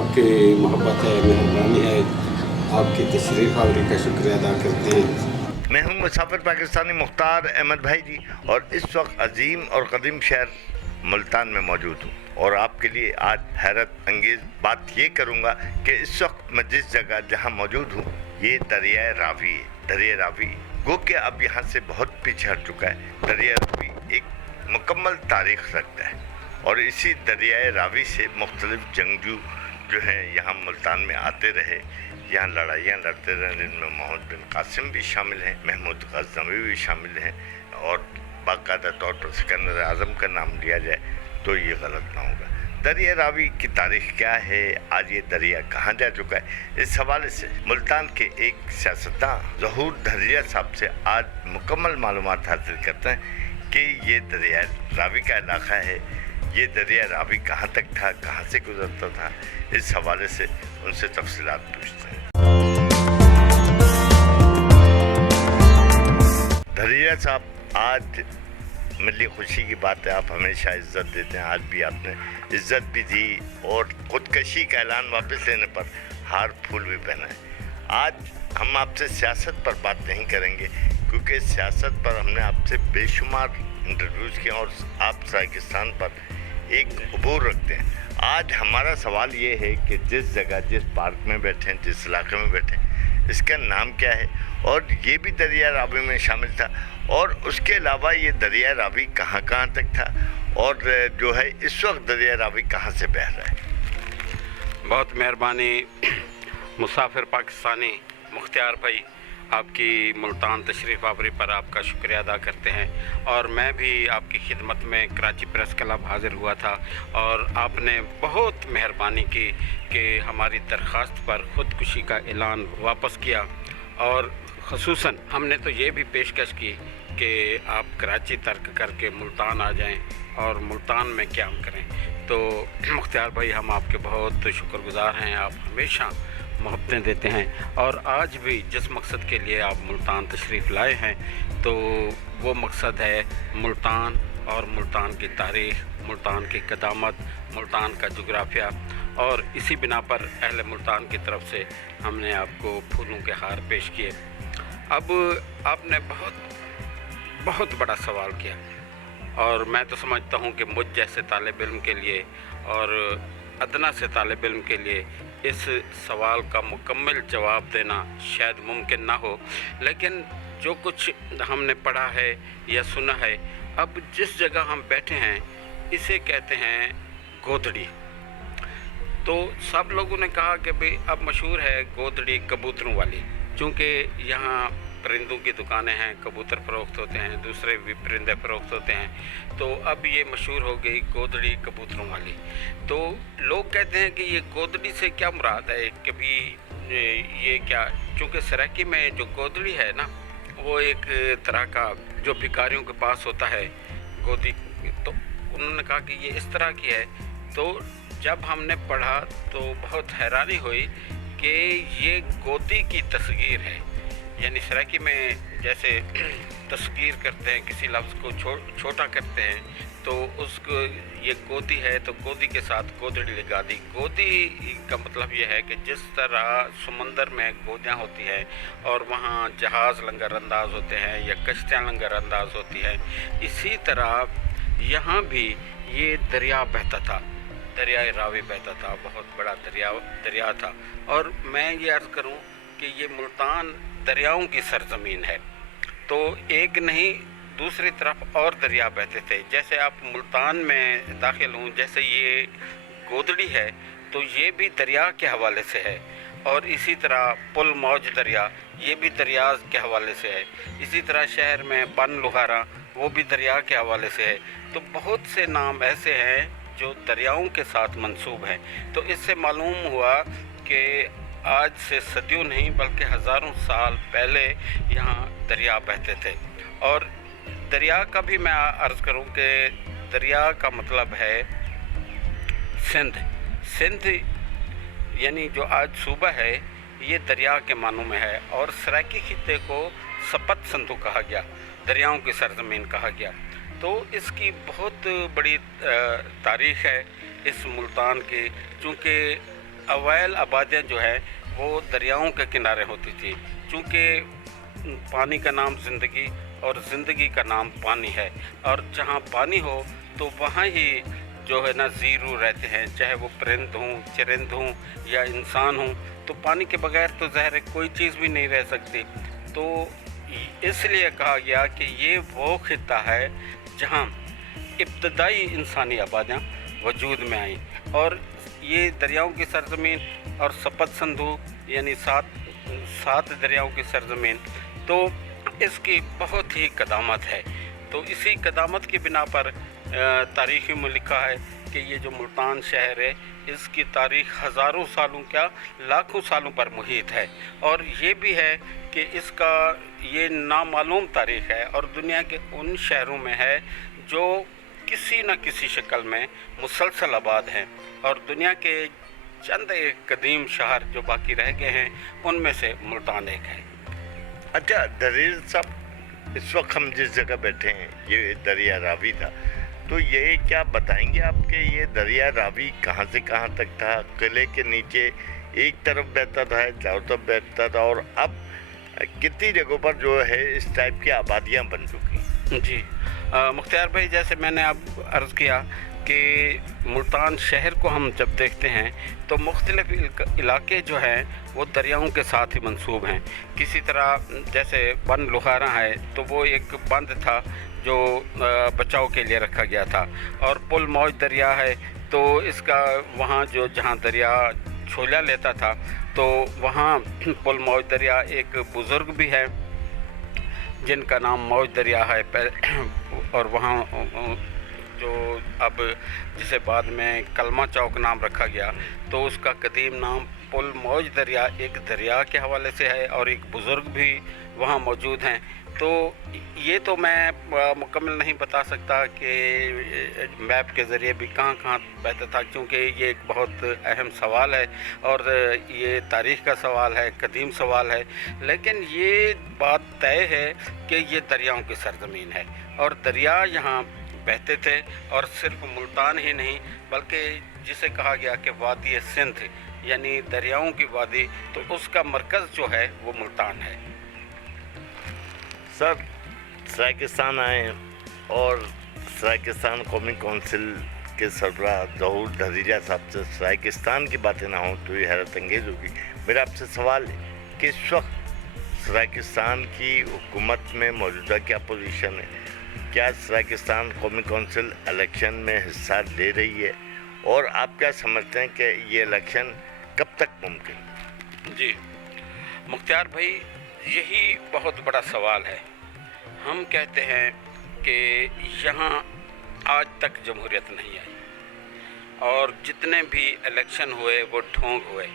आपकी मोहब्बत है, मेहरबानी है, आपकी तशरीफ़ आवरी का शुक्रिया अदा करते हैं। मैं हूं मुसाफिर पाकिस्तानी मुख्तार अहमद भाई जी, और इस वक्त अजीम और कदीम शहर मुल्तान में मौजूद हूं, और आपके लिए आज हैरत अंगेज़ बात ये करूंगा कि इस वक्त मैं जिस जगह जहां मौजूद हूं ये दरिया रावी है। दरिया रावी गो के अब यहाँ से बहुत पीछे हट चुका है। दरिया रावी एक मुकम्मल तारीख रखता है, और इसी दरिया रावी से मुख्तलिफ जंगजू जो हैं यहाँ मुल्तान में आते रहे, यहाँ लड़ाइयाँ लड़ते रहे, जिनमें मोहम्मद बिन कासिम भी शामिल हैं, महमूद गज़नवी भी शामिल हैं, और बाकायदा तौर पर सिकंदर आज़म का नाम लिया जाए तो ये गलत ना होगा। दरिया रावी की तारीख़ क्या है, आज ये दरिया कहाँ जा चुका है, इस हवाले से मुल्तान के एक सियासतदान ज़हूर धरिया साहब से आज मुकम्मल मालूमात हासिल करते हैं कि ये दरिया रावी का इलाका है, ये दरिया रावी कहाँ तक था, कहाँ से गुजरता था, इस हवाले से उनसे तफसीलात पूछते हैं। धरिया साहब, आज मिली खुशी की बात है, आप हमेशा इज्जत देते हैं, आज भी आपने इज्जत भी दी और खुदकशी का ऐलान वापस लेने पर हार फूल भी पहना है। आज हम आपसे सियासत पर बात नहीं करेंगे, क्योंकि सियासत पर हमने आपसे बेशुमार इंटरव्यूज़ किए और आप पाकिस्तान पर एक अबूर रखते हैं। आज हमारा सवाल ये है कि जिस जगह, जिस पार्क में बैठे, जिस इलाके में बैठे, इसका नाम क्या है, और ये भी दरिया रावी में शामिल था, और उसके अलावा ये दरिया रावी कहाँ कहाँ तक था, और जो है इस वक्त दरिया रावी कहाँ से बह रहा है। बहुत मेहरबानी मुसाफिर पाकिस्तानी मुख्तार भाई, आपकी मुल्तान तशरीफ़ आवरी पर आपका शुक्रिया अदा करते हैं। और मैं भी आपकी खिदमत में कराची प्रेस क्लब हाज़िर हुआ था, और आपने बहुत मेहरबानी की कि हमारी दरख्वास्त पर ख़ुदकुशी का ऐलान वापस किया, और ख़ुसूसन हमने तो ये भी पेशकश की कि आप कराची तर्क करके मुल्तान आ जाएं और मुल्तान में क़याम करें। तो मुख्तार भाई, हम आपके बहुत शुक्रगुज़ार हैं, आप हमेशा मोहब्बतें देते हैं, और आज भी जिस मकसद के लिए आप मुल्तान तशरीफ़ लाए हैं तो वो मकसद है मुल्तान और मुल्तान की तारीख़, मुल्तान की क़दामत, मुल्तान का जोग्राफिया, और इसी बिना पर अहले मुल्तान की तरफ से हमने आपको फूलों के हार पेश किए। अब आपने बहुत बड़ा सवाल किया, और मैं तो समझता हूँ कि मुझ जैसे तालिब इल्म के लिए और अदना से तालिब इल्म के लिए इस सवाल का मुकम्मल जवाब देना शायद मुमकिन ना हो, लेकिन जो कुछ हमने पढ़ा है या सुना है, अब जिस जगह हम बैठे हैं इसे कहते हैं गोदड़ी। तो सब लोगों ने कहा कि भाई अब मशहूर है गोदड़ी कबूतरों वाली, चूँकि यहाँ परिंदों की दुकानें हैं, कबूतर फ़रोख्त होते हैं, दूसरे भी परिंदे फ़रोख्त होते हैं, तो अब ये मशहूर हो गई गोदड़ी कबूतरों वाली। तो लोग कहते हैं कि ये गोदड़ी से क्या मुराद है, कभी ये क्या, चूँकि सराकी में जो गोदड़ी है ना, वो एक तरह का जो भिखारियों के पास होता है गोदी, तो उन्होंने कहा कि ये इस तरह की है। तो जब हमने पढ़ा तो बहुत हैरानी हुई कि ये गोदी की तस्वीर है, यानी सराकी में जैसे तस्वीर करते हैं, किसी लफ्ज़ को छोटा करते हैं, तो उसको ये गोदी है तो गोदी के साथ गोदड़ी लगा दी। गोदी का मतलब ये है कि जिस तरह समंदर में गोदियाँ होती हैं और वहाँ जहाज़ लंगर अंदाज होते हैं या कश्तियाँ लंगर अंदाज होती हैं, इसी तरह यहाँ भी ये दरिया बहता था, दरिया रावी बहता था, बहुत बड़ा दरिया था। और मैं ये अर्ज़ करूँ कि ये मुल्तान दरियाओं की सरज़मीन है, तो एक नहीं दूसरी तरफ और दरिया बहते थे। जैसे आप मुल्तान में दाखिल हों, जैसे ये गोदड़ी है तो ये भी दरिया के हवाले से है, और इसी तरह पुल मौज दरिया ये भी दरिया के हवाले से है। इसी तरह शहर में बन लुहारा वो भी दरिया के हवाले से है। तो बहुत से नाम ऐसे हैं जो दरियाओं के साथ मंसूब हैं। तो इससे मालूम हुआ कि आज से सदियों नहीं बल्कि हज़ारों साल पहले यहाँ दरिया बहते थे। और दरिया का भी मैं अर्ज़ करूँ कि दरिया का मतलब है सिंध यानी जो आज सूबा है ये दरिया के मानों में है। और सराकी खित्ते को सपत संधु कहा गया, दरियाओं की सरज़मीन कहा गया। तो इसकी बहुत बड़ी तारीख़ है इस मुल्तान की, चूँकि अवैल आबादियाँ जो है वो दरियाओं के किनारे होती थी, चूँकि पानी का नाम ज़िंदगी और ज़िंदगी का नाम पानी है, और जहाँ पानी हो तो वहाँ ही जो है ना जीरू रहते हैं, चाहे वो परिंद हों, चरिंद हों या इंसान हों। तो पानी के बगैर तो ज़ाहिर है कोई चीज़ भी नहीं रह सकती। तो इसलिए कहा गया कि ये वो खित्ता है जहाँ इब्तदाई इंसानी आबादियाँ वजूद में आई, और ये दरियाओं की सरज़मीन और सपत सिंधु यानी सात दरियाओं की सरज़मीन, तो इसकी बहुत ही कदामत है। तो इसी कदामत की बिना पर तारीख़ में लिखा है कि ये जो मुल्तान शहर है इसकी तारीख़ हज़ारों सालों क्या लाखों सालों पर मुहित है, और ये भी है कि इसका ये नामालूम तारीख़ है और दुनिया के उन शहरों में है जो किसी न किसी शक्ल में मुसलसल आबाद हैं, और दुनिया के चंद एक कदीम शहर जो बाकी रह गए हैं उनमें से मुल्तान एक है। अच्छा दरीर साहब, इस वक्त हम जिस जगह बैठे हैं ये दरिया रावी था, तो ये क्या बताएंगे आप कि ये दरिया रावी कहाँ से कहाँ तक था? किले के नीचे एक तरफ बहता था, चारों तरफ बहता था, और अब कितनी जगहों पर जो है इस टाइप की आबादियाँ बन चुकी? जी मुख्तियार भाई, जैसे मैंने अब अर्ज़ किया कि मुल्तान शहर को हम जब देखते हैं तो मुख्तलिफ़ इलाके जो हैं वो दरियाओं के साथ ही मंसूब हैं। किसी तरह जैसे बन लुहारा है तो वो एक बंद था जो बचाव के लिए रखा गया था, और पुल मौज दरिया है तो इसका वहाँ जो जहाँ दरिया छोला लेता था तो वहाँ पुल मौज दरिया एक बुज़ुर्ग भी है जिनका नाम मौज दरिया है, और वहाँ जो अब जिसे बाद में कलमा चौक नाम रखा गया तो उसका कदीम नाम पुल मौज दरिया एक दरिया के हवाले से है, और एक बुज़ुर्ग भी वहाँ मौजूद हैं। तो ये तो मैं मुकम्मल नहीं बता सकता कि मैप के ज़रिए भी कहाँ कहाँ बहता था, क्योंकि ये एक बहुत अहम सवाल है और ये तारीख़ का सवाल है, कदीम सवाल है। लेकिन ये बात तय है कि ये दरियाओं की सरज़मीन है और दरिया यहाँ बहते थे, और सिर्फ मुल्तान ही नहीं बल्कि जिसे कहा गया कि वादी सिंध यानी दरियाओं की वादी, तो उसका मरकज़ जो है वो मुल्तान है। सर सराकिस्तान आए और सराकिस्तान कौमी कौंसिल के सरबराह ज़हूर धरीजा साहब से सराकिस्तान की बातें ना हो तो ये हैरत अंगेज़ होगी। मेरा आपसे सवाल है कि इस वक्त सराकिस्तान की हुकूमत में मौजूदा क्या पोजीशन है? क्या सराकिस्तान कौमी कौंसिल इलेक्शन में हिस्सा ले रही है, और आप क्या समझते हैं कि ये इलेक्शन कब तक मुमकिन? जी मुख्तियार भाई, यही बहुत बड़ा सवाल है। हम कहते हैं कि यहाँ आज तक जमहूरियत नहीं आई, और जितने भी इलेक्शन हुए वो ढोंग हुए,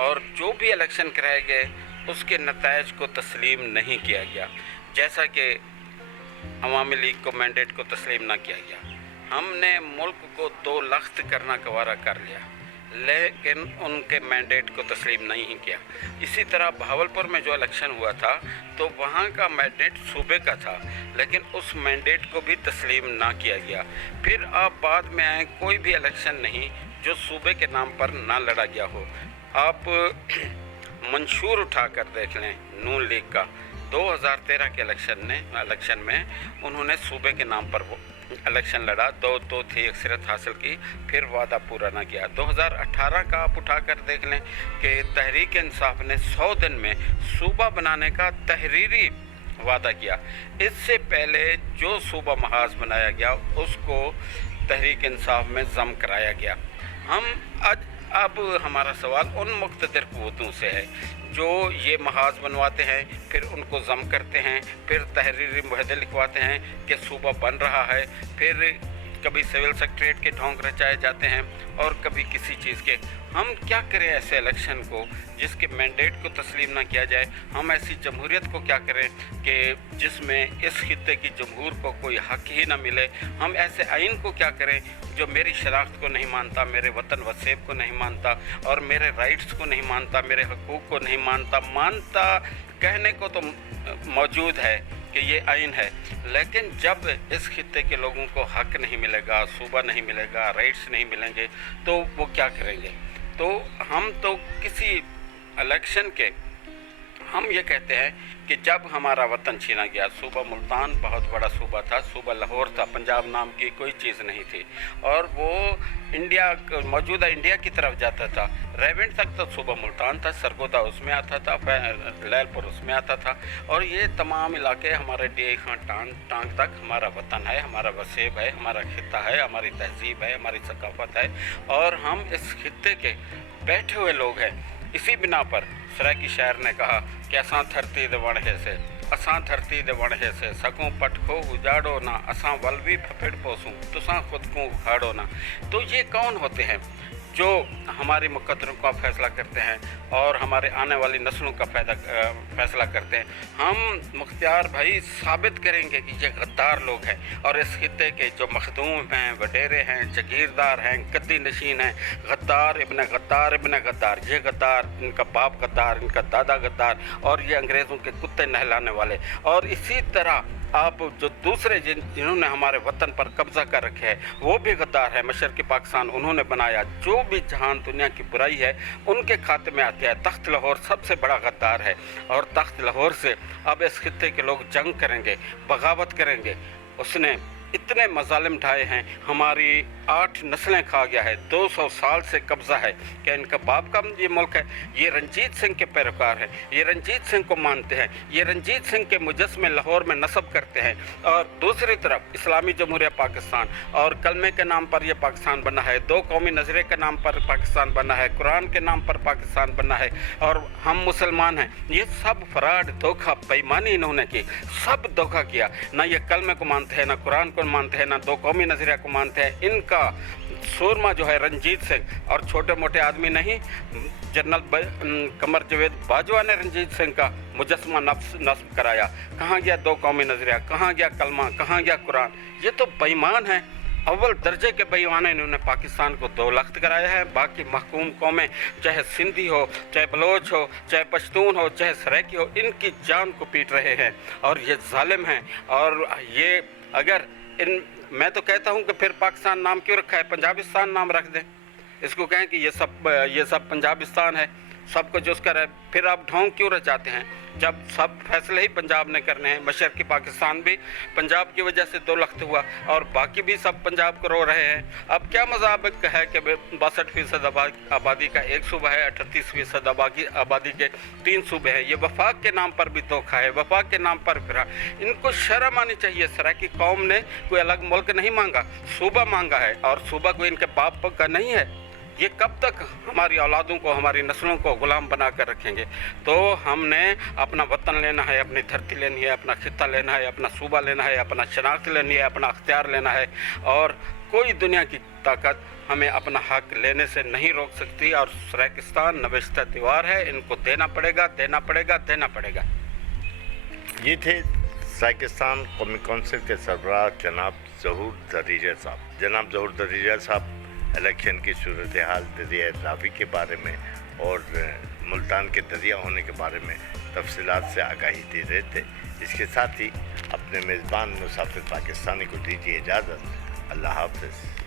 और जो भी इलेक्शन कराए गए उसके नताइज को तस्लीम नहीं किया गया, जैसा कि अवामी लीग को मैंडेट को तस्लीम ना किया गया। हमने मुल्क को 2 लख्त करना गवारा कर लिया, लेकिन उनके मैंडेट को तस्लीम नहीं किया। इसी तरह भावलपुर में जो इलेक्शन हुआ था तो वहाँ का मैंडेट सूबे का था, लेकिन उस मैंडेट को भी तस्लीम ना किया गया। फिर आप बाद में आए, कोई भी इलेक्शन नहीं जो सूबे के नाम पर ना लड़ा गया हो। आप मंशूर उठा कर देख लें नून लीग का, 2013 के इलेक्शन में उन्होंने सूबे के नाम पर वो इलेक्शन लड़ा, 2 थी अक्सरियत हासिल की, फिर वादा पूरा ना किया। 2018 का आप उठा कर देख लें कि तहरीक इंसाफ ने 100 दिन में सूबा बनाने का तहरीरी वादा किया। इससे पहले जो सूबा महाज बनाया गया उसको तहरीक इंसाफ में जम कराया गया। हम अब हमारा सवाल उन मुक़्तदर क़ुव्वतों से है जो ये महाज बनवाते हैं, फिर उनको जम करते हैं, फिर तहरीरी मुहदे लिखवाते हैं कि सूबा बन रहा है, फिर कभी सिविल सेक्रेटरीट के ढोंग रचाए जाते हैं और कभी किसी चीज़ के। हम क्या करें ऐसे इलेक्शन को जिसके मैंडेट को तस्लीम ना किया जाए? हम ऐसी जमहूरियत को क्या करें कि जिसमें इस खित्ते की जमहूर को कोई हक ही ना मिले? हम ऐसे आइन को क्या करें जो मेरी शनाख्त को नहीं मानता, मेरे वतन वसेब को नहीं मानता और मेरे राइट्स को नहीं मानता, मेरे हकूक़ को नहीं मानता कहने को तो मौजूद है कि ये आइन है, लेकिन जब इस खित्ते के लोगों को हक नहीं मिलेगा, सूबा नहीं मिलेगा, राइट्स नहीं मिलेंगे, तो वो क्या करेंगे? तो हम तो किसी इलेक्शन के हम ये कहते हैं कि जब हमारा वतन छीना गया, सूबा मुल्तान बहुत बड़ा सूबा था, सूबा लाहौर था, पंजाब नाम की कोई चीज़ नहीं थी, और वो इंडिया मौजूदा इंडिया की तरफ जाता था। रेवेंट तक तो सूबा मुल्तान था, सरगोदा उसमें आता था, लैलपुर उसमें आता था, और ये तमाम इलाके हमारे डीआई खान टांग तक हमारा वतन है, हमारा वसेब है, हमारा खित्ता है, हमारी तहजीब है, हमारी सकाफत है, और हम इस खित्ते के बैठे हुए लोग हैं। इसी बिना पर सराकी शायर ने कहा कि असां धरती दे वणहे से, असां धरती दे वणहे से सकूं पट को उजाड़ो ना, असां वल भी फफेड़ पोसूं तुसां खुद को उखाड़ो ना। तो ये कौन होते हैं जो हमारे मुकद्दरों का फैसला करते हैं और हमारे आने वाली नस्लों का फैसला करते हैं? हम मुख्तियार भाई साबित करेंगे कि ये गद्दार लोग हैं, और इस खित्ते के जो मखदूम हैं, वडेरे हैं, जगीरदार हैं, कद्दी नशीन हैं, गद्दार इब्न गद्दार, ये गद्दार, इनका बाप गद्दार, इनका दादा गद्दार, और ये अंग्रेज़ों के कुत्ते नहलाने वाले। और इसी तरह आप जो दूसरे जिन्होंने हमारे वतन पर कब्ज़ा कर रखे है वो भी गद्दार है। मशरक़ी पाकिस्तान उन्होंने बनाया, जो भी जहान दुनिया की बुराई है उनके खाते में आती है। तख्त लाहौर सबसे बड़ा गद्दार है, और तख्त लाहौर से अब इस खित्ते के लोग जंग करेंगे, बगावत करेंगे। उसने इतने मजालिम ढाए हैं, हमारी 8 नस्लें खा गया है, 200 साल से कब्ज़ा है। क्या इनका बाप का ये मुल्क है? ये रंजीत सिंह के पैरोकार हैं, ये रंजीत सिंह को मानते हैं, ये रंजीत सिंह के मुजस्मे लाहौर में नस्ब करते हैं। और दूसरी तरफ इस्लामी जमहूरिया पाकिस्तान, और कलमे के नाम पर यह पाकिस्तान बना है, 2 कौमी नज़रे के नाम पर पाकिस्तान बना है, कुरान के नाम पर पाकिस्तान बना है, और हम मुसलमान हैं। ये सब फराड, धोखा, बेईमानी इन्होंने की, सब धोखा किया। ना ये कलमे को मानते हैं, ना कुरान को मानते हैं, ना 2 कौमी नज़रिया को मानते हैं। इनका सूरमा जो है रंजीत सिंह, और छोटे मोटे आदमी नहीं, जनरल कमर जवेद बाजवा ने रंजीत सिंह का मुजस्मा नस्ब कराया। कहाँ गया 2 कौमी नज़रिया, कहाँ गया कलमा, कहाँ गया कुरान? ये तो बेईमान है, अव्वल दर्जे के बेईमान। इन्होंने पाकिस्तान को 2 लख्त कराया है। बाकी महकूम कौमें, चाहे सिंधी हो, चाहे बलोच हो, चाहे पश्तून हो, चाहे सराइकी हो, इनकी जान को पीट रहे हैं, और ये जालिम हैं। और ये अगर मैं तो कहता हूँ कि फिर पाकिस्तान नाम क्यों रखा है, पंजाबिस्तान नाम रख दें। इसको कहें कि ये सब पंजाबिस्तान है, सब कुछ उसका रहे। फिर आप ढोंग क्यों रचाते हैं जब सब फैसले ही पंजाब ने करने हैं? मशरक़ी पाकिस्तान भी पंजाब की वजह से 2 लख्त हुआ, और बाकी भी सब पंजाब को रो रहे हैं। अब क्या मजाक है कि 62% आबादी का एक सूबा है, 38% आबादी के 3 सूबे हैं। ये वफाक के नाम पर भी धोखा है, वफाक के नाम पर फिर इनको शर्म आनी चाहिए। सराकी कौम ने कोई अलग मुल्क नहीं मांगा, सूबा मांगा है, और सूबा कोई इनके बाप का नहीं है। ये कब तक हमारी औलादों को, हमारी नस्लों को गुलाम बना कर रखेंगे? तो हमने अपना वतन लेना है, अपनी धरती लेनी है, अपना खित्ता लेना है, अपना सूबा लेना है, अपना शनाख्त लेनी है, अपना अख्तियार लेना है, और कोई दुनिया की ताकत हमें अपना हक लेने से नहीं रोक सकती। और सराकिस्तान नवेश्ता दीवार है, इनको देना पड़ेगा, देना पड़ेगा, देना पड़ेगा। ये थे सराकिस्तान कौमी कौंसिल के सरबराह जनाब ज़हूर दरीजा साहब। जनाब ज़हूर दरीजा साहब इलेक्शन की सूरत हाल, दरिया रावी के बारे में और मुल्तान के दरिया होने के बारे में तफसीलात से आगाही दे रहे थे। इसके साथ ही अपने मेज़बान मुसाफिर पाकिस्तानी को दीजिए इजाज़त। अल्लाह हाफ़िज़।